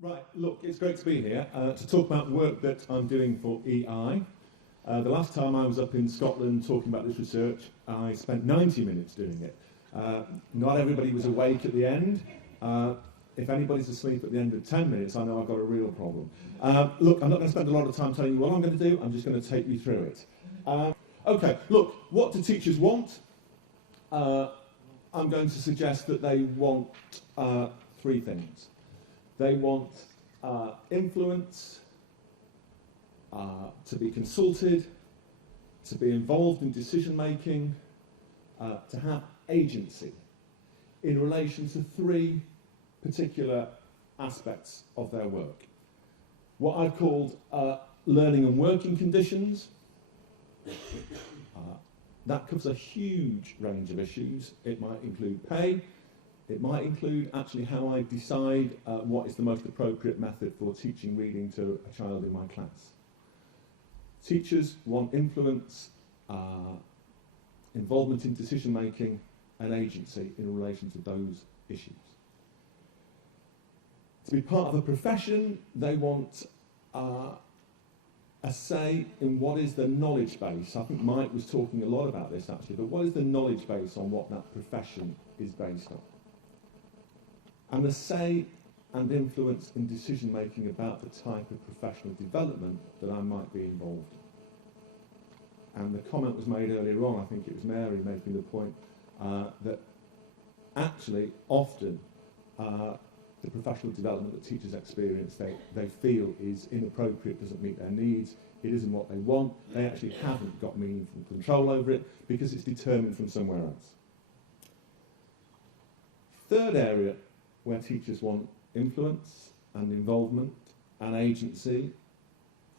Right, look, it's great to be here to talk about work that I'm doing for EI. The last time I was up in Scotland talking about this research, I spent 90 minutes doing it. Not everybody was awake at the end. If anybody's asleep at the end of 10 minutes, I know I've got a real problem. Look, I'm not going to spend a lot of time telling you what I'm going to do, I'm just going to take you through it. Okay, look, what do teachers want? I'm going to suggest that they want three things. They want influence, to be consulted, to be involved in decision making, to have agency in relation to three particular aspects of their work. What I've called learning and working conditions. That covers a huge range of issues. It might include pay. It might include actually how I decide what is the most appropriate method for teaching reading to a child in my class. Teachers want influence, involvement in decision making and agency in relation to those issues. To be part of a profession, they want a say in what is the knowledge base. I think Mike was talking a lot about this actually, but what is the knowledge base on what that profession is based on? And the say and influence in decision making about the type of professional development that I might be involved in. And the comment was made earlier on, I think it was Mary making the point, that actually often the professional development that teachers experience, they feel is inappropriate, doesn't meet their needs, it isn't what they want, they actually haven't got meaningful control over it because it's determined from somewhere else. Third area where teachers want influence and involvement and agency,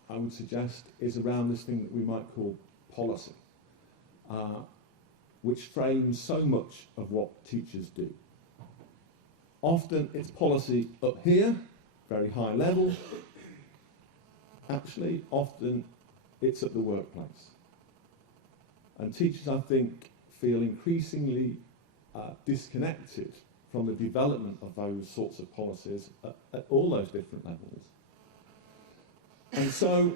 I would suggest, is around this thing that we might call policy, which frames so much of what teachers do. Often it's policy up here, very high level. Actually, often it's at the workplace. And teachers, I think, feel increasingly disconnected from the development of those sorts of policies at all those different levels. And so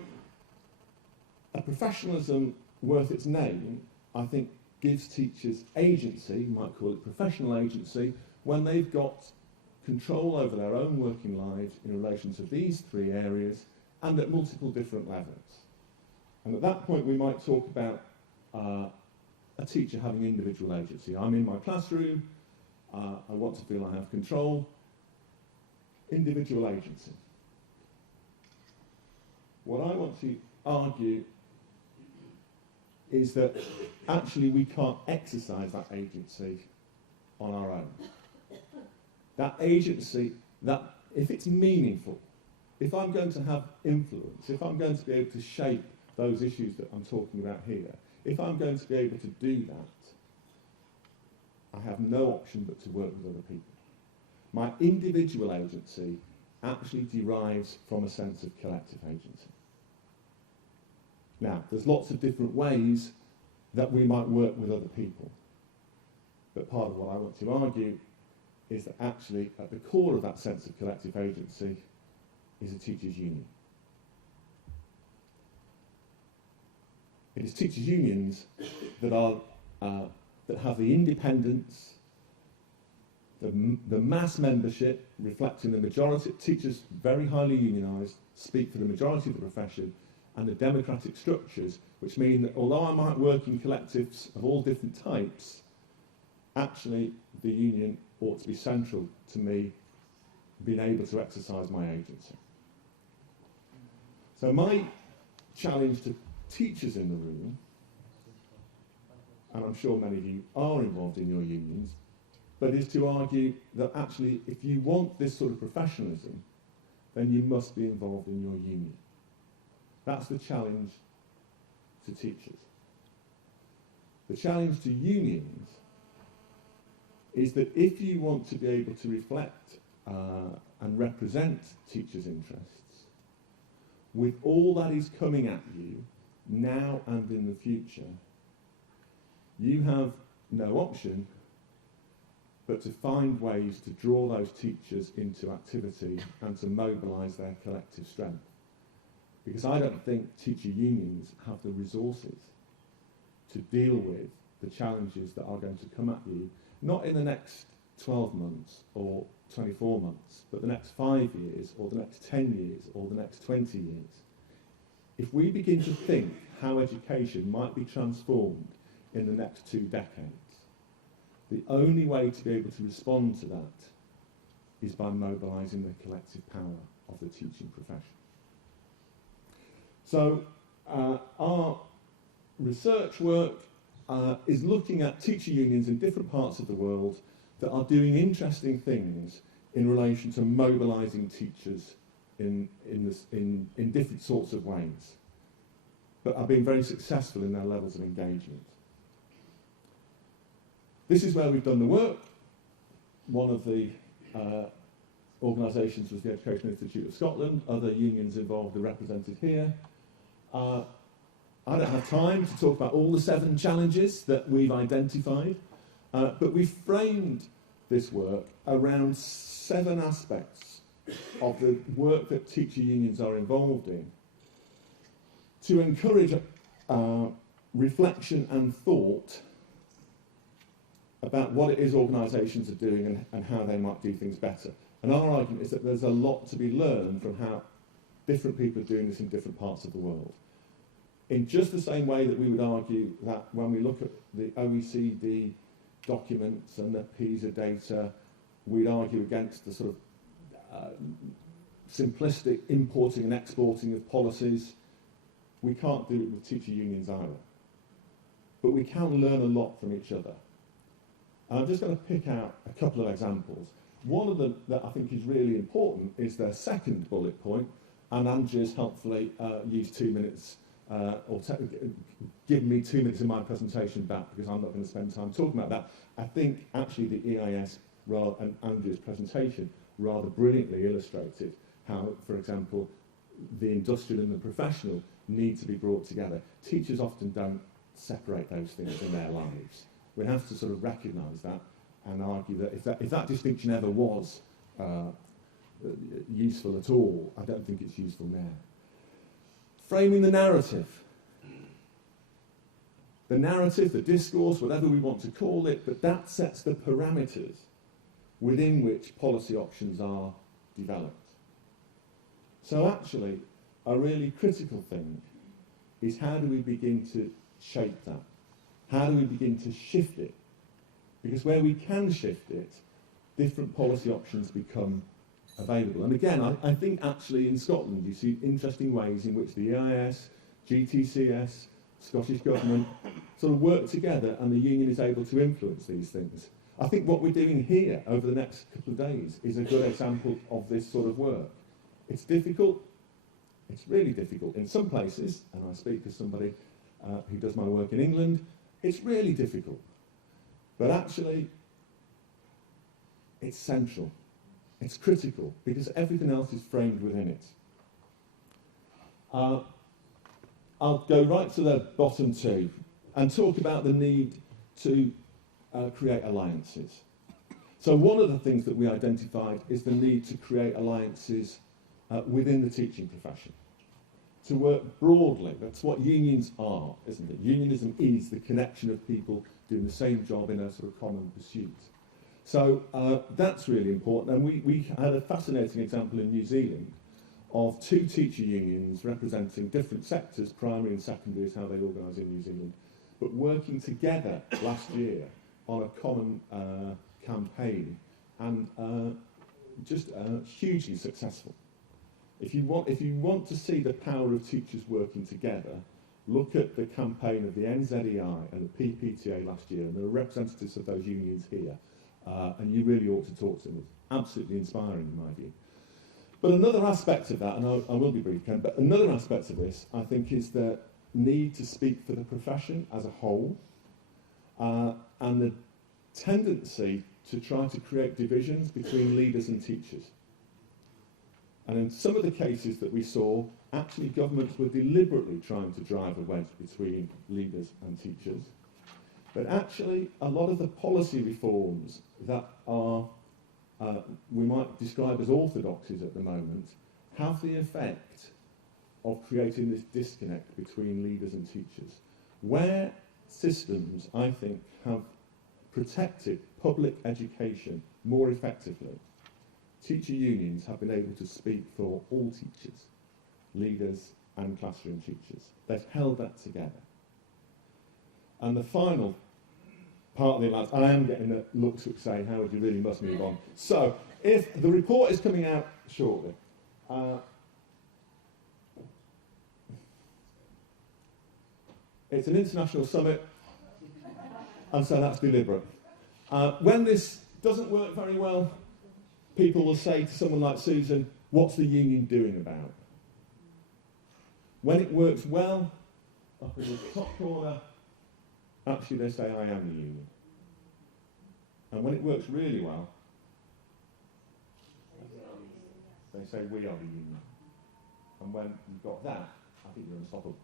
a professionalism worth its name, I think, gives teachers agency, you might call it professional agency, when they've got control over their own working lives in relation to these three areas and at multiple different levels. And at that point we might talk about a teacher having individual agency. I'm in my classroom, I want to feel I have control. Individual agency. What I want to argue is that actually we can't exercise that agency on our own. That agency, that if it's meaningful, if I'm going to have influence, if I'm going to be able to shape those issues that I'm talking about here, if I'm going to be able to do that, I have no option but to work with other people. My individual agency actually derives from a sense of collective agency. Now, there's lots of different ways that we might work with other people. But part of what I want to argue is that actually at the core of that sense of collective agency is a teachers' union. It is teachers' unions that are that have the independence, the mass membership reflecting the majority. Teachers, very highly unionised, speak for the majority of the profession, and the democratic structures, which mean that although I might work in collectives of all different types, actually the union ought to be central to me being able to exercise my agency. So my challenge to teachers in the room, and I'm sure many of you are involved in your unions, but is to argue that actually if you want this sort of professionalism, then you must be involved in your union. That's the challenge to teachers. The challenge to unions is that if you want to be able to reflect and represent teachers' interests, with all that is coming at you now and in the future, you have no option but to find ways to draw those teachers into activity and to mobilise their collective strength. Because I don't think teacher unions have the resources to deal with the challenges that are going to come at you, not in the next 12 months or 24 months, but the next 5 years or the next 10 years or the next 20 years. If we begin to think how education might be transformed in the next 2 decades, the only way to be able to respond to that is by mobilising the collective power of the teaching profession. So our research work is looking at teacher unions in different parts of the world that are doing interesting things in relation to mobilising teachers in different sorts of ways, but are being very successful in their levels of engagement. This is where we've done the work. One of the organisations was the Education Institute of Scotland. Other unions involved are represented here. I don't have time to talk about all the 7 challenges that we've identified, but we've framed this work around 7 aspects of the work that teacher unions are involved in to encourage reflection and thought about what it is organisations are doing and how they might do things better. And our argument is that there's a lot to be learned from how different people are doing this in different parts of the world. In just the same way that we would argue that when we look at the OECD documents and the PISA data, we'd argue against the sort of simplistic importing and exporting of policies. We can't do it with teacher unions either. But we can learn a lot from each other. And I'm just going to pick out a couple of examples. One of them that I think is really important is their second bullet point, and Andrea's helpfully used 2 minutes, given me 2 minutes in my presentation back because I'm not going to spend time talking about that. I think actually the EIS and Andrea's presentation rather brilliantly illustrated how, for example, the industrial and the professional need to be brought together. Teachers often don't separate those things in their lives. We have to sort of recognise that and argue that if that distinction ever was useful at all, I don't think it's useful now. Framing the narrative. The narrative, the discourse, whatever we want to call it, but that sets the parameters within which policy options are developed. So actually, a really critical thing is how do we begin to shape that? How do we begin to shift it? Because where we can shift it, different policy options become available. And again, I think actually in Scotland you see interesting ways in which the EIS, GTCS, Scottish Government sort of work together and the union is able to influence these things. I think what we're doing here over the next couple of days is a good example of this sort of work. It's difficult. It's really difficult in some places, and I speak as somebody who does my work in England, it's really difficult. But actually, it's central. It's critical, because everything else is framed within it. I'll go right to the bottom 2 and talk about the need to create alliances. So one of the things that we identified is the need to create alliances within the teaching profession. To work broadly, that's what unions are, isn't it? Unionism is the connection of people doing the same job in a sort of common pursuit. So that's really important, and we had a fascinating example in New Zealand of 2 teacher unions representing different sectors, primary and secondary is how they organise in New Zealand, but working together last year on a common campaign, and just hugely successful. If you want to see the power of teachers working together, look at the campaign of the NZEI and the PPTA last year, and there are representatives of those unions here, and you really ought to talk to them. It's absolutely inspiring in my view. But another aspect of that, and I will be brief, Ken, but another aspect of this, I think, is the need to speak for the profession as a whole, and the tendency to try to create divisions between leaders and teachers. And in some of the cases that we saw, actually governments were deliberately trying to drive a wedge between leaders and teachers. But actually, a lot of the policy reforms that are, we might describe as orthodoxies at the moment, have the effect of creating this disconnect between leaders and teachers. Where systems, I think, have protected public education more effectively, teacher unions have been able to speak for all teachers, leaders and classroom teachers. They've held that together. And the final part of the lads, I am getting the looks which say, Howard, you really must move on. So, if the report is coming out shortly, it's an international summit, and so that's deliberate. When this doesn't work very well, people will say to someone like Susan, what's the union doing about it? When it works well, up in the top corner, actually they say, I am the union. And when it works really well, they say, we are the union. And when you've got that, I think you're unstoppable.